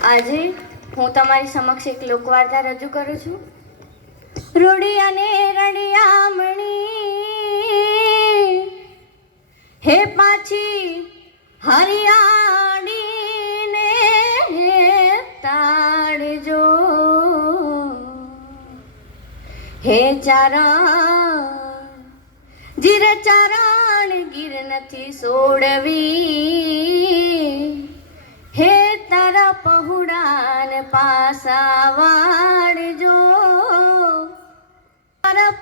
આજે હું તમારી સમક્ષ એક લોકવાર્તા રજૂ કરું છું. રૂડી અને રડિયામણી હે પાછી હરિયાળીને તાળજો હે ચારણ, જીર ચારણ ગીર નથી સોડવી. પાસા વાળજો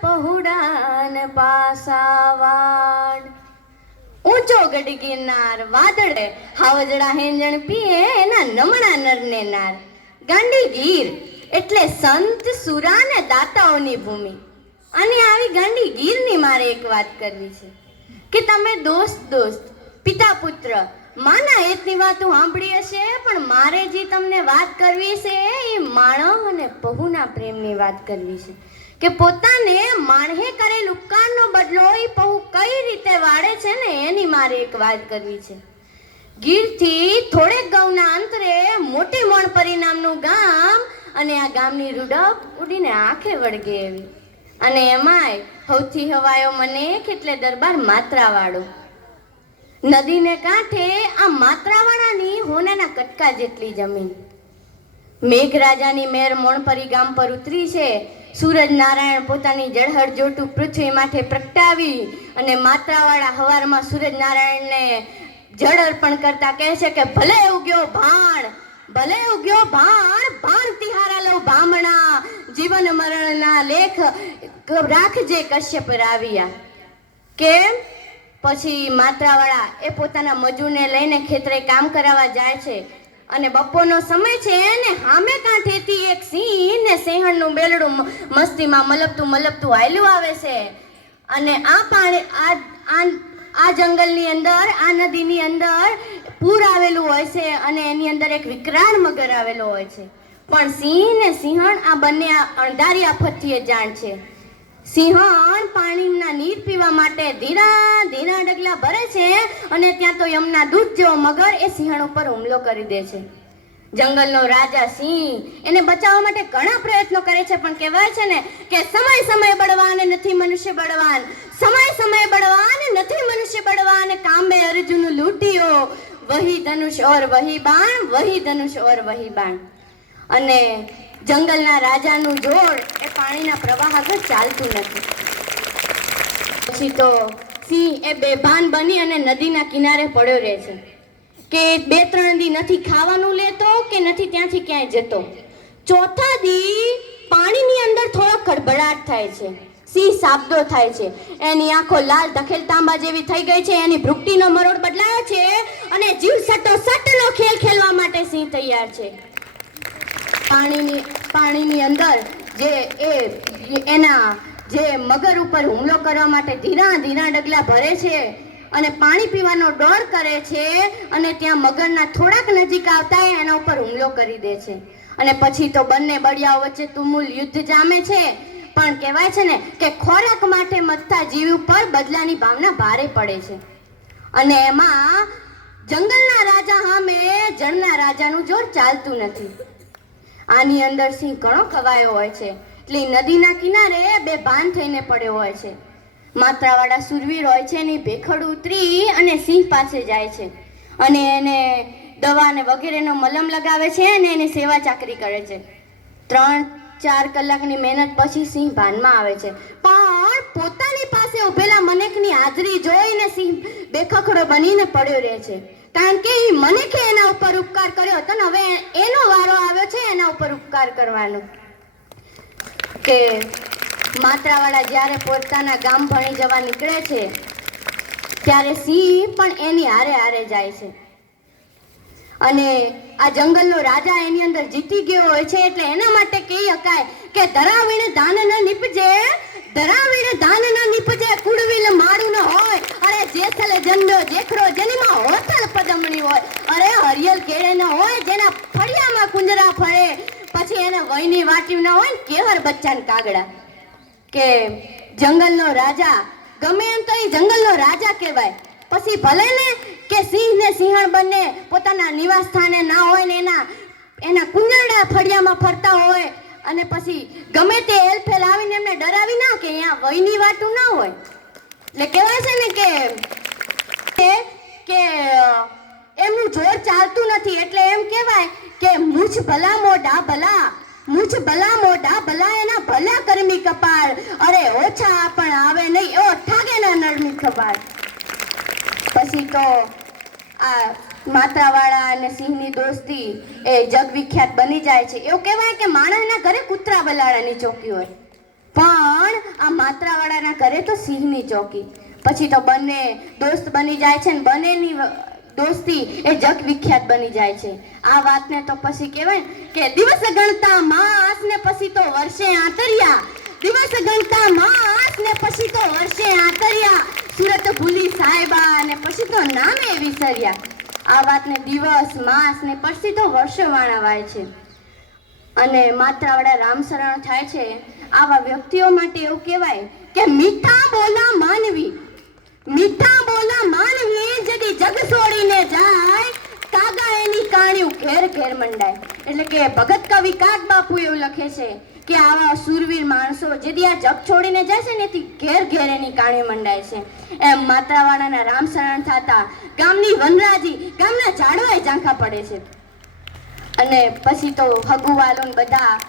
પહુડાન પાસા વાળ ઊંચો ગઢ ગિરનાર વાદળે હાવજડા હેંજણ પીએ એના નમણા નરને નાર. ગાંડી ગીર એટલે સંત સુરા ને દાતાઓની ભૂમિ. અને આવી ગાંડી ગીરની મારે એક વાત કરવી છે કે તમે દોસ્ત દોસ્ત, પિતા પુત્ર માના એતની વાત હું સાંભળી હશે પણ મારે જે તમને વાત કરવી છે, એ માણસ અને પહુના પ્રેમની વાત કરવી છે. કે પોતાને માણહે કરેલ ઉપકારનો બદલો એ પહુ કઈ રીતે વાળે છે ને, એની મારે એક વાત કરવી છે. ગીરથી થોડેક ગામના અંતરે મોટી મણ પરિણામનું ગામ અને આ ગામની રૂડપ ઉડીને આંખે વળગે એવી. અને એમાંય સૌથી હવાયો મને એટલે દરબાર માત્રાવાળો. નદીને કાંઠે આ માત્રાવાળાની હોનાના કટકા જેટલી જમીન. મેઘરાજાની મેર મોણપરી ગામ પર ઉતરી છે. સૂરજ નારાયણ પોતાની જળહળ જોટું પૃથ્વી માથે પ્રગટાવી અને માત્રાવાળા હવારમાં સૂરજ નારાયણને જળ અર્પણ કરતા કહે છે કે, ભલે ઉગ્યો ભાણ, ભલે ઉગ્યો ભાણ ભાણ તિહારા લઉં ભામણા જીવન મરણના લેખ રાખજે કશ્યપ રાવિયા. કેમ? પછી માત્રાવાળા એ પોતાના મજૂરને લઈને ખેતરે કામ કરાવવા જાય છે. અને બપોરનો સમય છે ને હામે કાંઠેથી એક સિંહ ને સિંહણનું બેલડું મસ્તીમાં મલપતું મલપતું હાલ્યું આવે છે. અને આ પાણી આ આ જંગલની અંદર, આ નદીની અંદર પૂર આવેલું હોય છે અને એની અંદર એક વિકરાળ મગર આવેલો હોય છે. પણ સિંહ ને સિંહણ આ બંને અણધારી આફતથી જાણ છે. સિંહણ પાણીના નીર પીવા માટે ધીરા ધીરા ડગલા ભરે છે અને ત્યાં તો યમના દૂધ જેવો મગર એ સિંહણ ઉપર હુમલો કરી દે છે. જંગલનો રાજા સિંહ એને બચાવવા માટે ઘણા પ્રયત્નો કરે છે, પણ કહેવાય છે ને કે સમય સમય બળવાન નથી મનુષ્ય બળવાન. સમય સમય બળવાન નથી મનુષ્ય બળવાન. કાંબે અર્જુન લૂંટ્યો વહી ધનુષ ઓર વહી બાણ, વહી ધનુષ ઓર વહી બાણ. અને જંગલના રાજાનું જોડ એ પાણીના પ્રવાહ આગળ ચાલતું નથી. પછી તો સિંહ એ બેભાન બની અને નદીના કિનારે પડ્યો રહે છે. કે બે ત્રણ દી નથી ખાવાનું લેતો કે નથી ત્યાંથી ક્યાંય જતો? ચોથા દી પાણીની અંદર થોડો ખડબડાટ થાય છે. સિંહ સાબદો થાય છે. એની આંખો લાલ દખેલ તાંબા જેવી થઈ ગઈ છે. એની ભ્રુકટીનો મરોડ બદલાયો છે અને જીવ સટો સટનો ખેલ ખેલવા માટે સિંહ તૈયાર છે. પાણીની પાણીની અંદર જે એ, એના જે મગર ઉપર હુમલો કરવા માટે ધીરા ધીરા ડગલા ભરે છે અને પાણી પીવાનો ડોળ કરે છે અને ત્યાં મગરના થોડાક નજીક આવતા એના ઉપર હુમલો કરી દે છે. અને પછી તો બંને બળિયાઓ વચ્ચે તુમુલ યુદ્ધ જામે છે. પણ કહેવાય છે ને કે ખોરાક માટે મથતા જીવ ઉપર બદલાની ભાવના ભારે પડે છે. અને એમાં જંગલના રાજા સામે જળના રાજાનું જોર ચાલતું નથી. આની અંદર સિંહ ઘણો ખવાયો હોય છે. એટલે નદીના કિનારે બે ભાન થઈને પડ્યો હોય છે. માત્રાવાળા સુરવીર હોય છે એની ભેખડ ઉતરી અને સિંહ પાસે જાય છે. અને એને દવા ને વગેરેનો મલમ લગાવે છે અને એની સેવા ચાકરી કરે છે. ત્રણ, ચાર કલાકની મહેનત પછી સિંહ ભાનમાં આવે છે. પણ પોતાની પાસે ઉભેલા મનેકની હાજરી જોઈને સિંહ બેખખડો બનીને પડ્યો રહે છે. કારણ કે મને કે એના ઉપર ઉપકાર કર્યો હતો ને હવે એનો વારો આવ્યો છે એના ઉપર ઉપકાર કરવાનો. કે માત્રાવાળા જ્યારે પોતાના ગામ ભણી જવા નીકળે છે, ત્યારે સિંહ પણ એની હારે હારે જાય છે. અને આ જંગલનો રાજા એની અંદર જીતી ગયો હોય છે એટલે એના માટે કહી શકાય કે ધરાવીને ધાન ન નીપજે, ધરાવીને ધાન ન નીપજે કુડવીલ મારું ન હોય અરે જેસલ જંડો જેખરો જેનીમાં હોથલ પદમણી હોય અરે હરિયલ ન હોય, જેના ફળિયામાં કુંજરા ફળે, પછી એને વયની વાટી ન હોય ને કેવર બચ્ચાને કાગડા. કે જંગલનો રાજા, ગમે એમ તો એ જંગલનો રાજા કહેવાય. પછી ભલે ને કે સિંહ ને સિંહણ બંને પોતાના નિવાસ સ્થાને ના હોય ને એના એના કુંજરડા ફળિયામાં ફરતા હોય, અને પછી ગમે તે હેલફેલ આવીને એમને ડરાવી ના કે અહીંયા વયની વાતું ના હોય. એટલે કહેવાય છે ને કે કે કે એમનું જોર ચાલતું નથી એટલે એમ કહેવાય કે મુછ ભલા મોઢા ભલા, મુછ ભલા મોઢા ભલા, એના ભલા કર્મી કપાળ. અરે ઓછા પણ આવે નહીં, એવો ઠાગે ના નરમી કપાળ. પછી તો આ માત્રાવાળા અને સિંહની દોસ્તી એ જગવિખ્યાત બની જાય છે. એવું કહેવાય કે માણસના ઘરે કૂતરા બલાળાની ચોકી હોય. પણ આ માત્રાવાળાના ઘરે તો સિંહની ચોકી. પછી તો બંને દોસ્ત બની જાય છે ને બંનેની દોસ્તી એ જગ વિખ્યાત બની જાય છે. આ વાતને તો પછી કહેવાય કે દિવસ ગણતા માસ ને પછી તો વર્ષે આંતરિયા. દિવસ ગણતા માસ ને પછી તો વર્ષે આંતરિયા. સુરત ભૂલી સાહેબા અને પછી તો નામે વિસર્યા આ વાતને દિવસ, માસ ને પછી તો વર્ષો વાણાવાય છે. અને માત્રાવાળા રામશરણ થાય છે. આવા વ્યક્તિઓ માટે એવું કહેવાય કે મીઠા બોલા માનવી. મીઠા બોલા માનવી જદી જગ છોડીને જાય, કાગા એની કાણી ઘેર ઘેર મંડાય. એટલે કે ભગત કવિ કાગ બાપુ એવું લખે છે કે આવા સુરવીર માણસો જેદી આ જગ છોડીને જાય છે ને ઘેર ઘેર એની કાણી મંડાય છે. એમ માત્રાવાળાના રામશરણ થતા ગામની વનરાજી ગામના ઝાડવાય ઝાંખા પડે છે. અને પછી તો હગુવાલોન બધા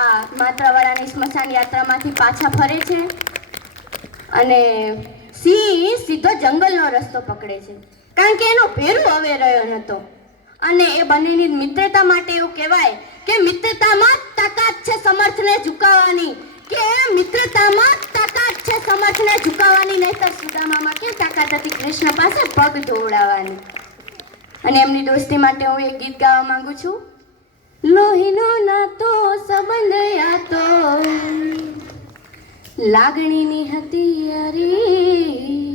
આ માત્રાવાળાની સ્મશાન યાત્રામાંથી પાછા ફરે છે. અને સિંહ સીધો જંગલનો રસ્તો પકડે છે. કારણ કે એનો ભેરું હવે રહ્યો નહોતો અને એ બંનેની મિત્રતા માટે એવું કહેવાય કે મિત્રતામાં તાકાત છે સમર્થને ઝુકાવવાની. કે મિત્રતામાં તાકાત છે સમર્થને ઝુકાવવાની, નહીતર સુદામામાં ક્યાં તાકાત હતી? કૃષ્ણ પાસે પગ ધોવડાવવાની અને એમની દોસ્તી માટે હું એક ગીત ગાવા માંગુ છું. લોહીનો નાતો સંબંધ યાતો. લાગણીની હતી અરે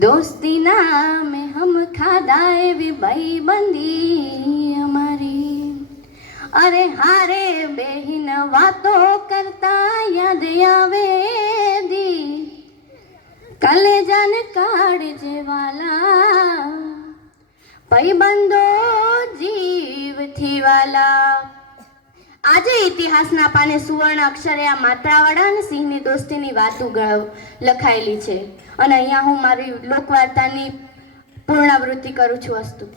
દોસ્તી નામે હમ ખાધા એવી ભાઈબંધી અમારી. અરે હારે બેહીન વાતો કરતા યાદ આવે દી. કલેજાને કાઢજે વાલા ભાઈબંધો જીવથી વાલા. આજે ઇતિહાસના પાને સુવર્ણ અક્ષરે આ માત્રાવાળા અને સિંહની દોસ્તીની વાતો લખાયેલી છે. અને અહીંયા હું મારી લોકવાર્તાની પૂર્ણાવૃત્તિ કરું છું અસ્તુ.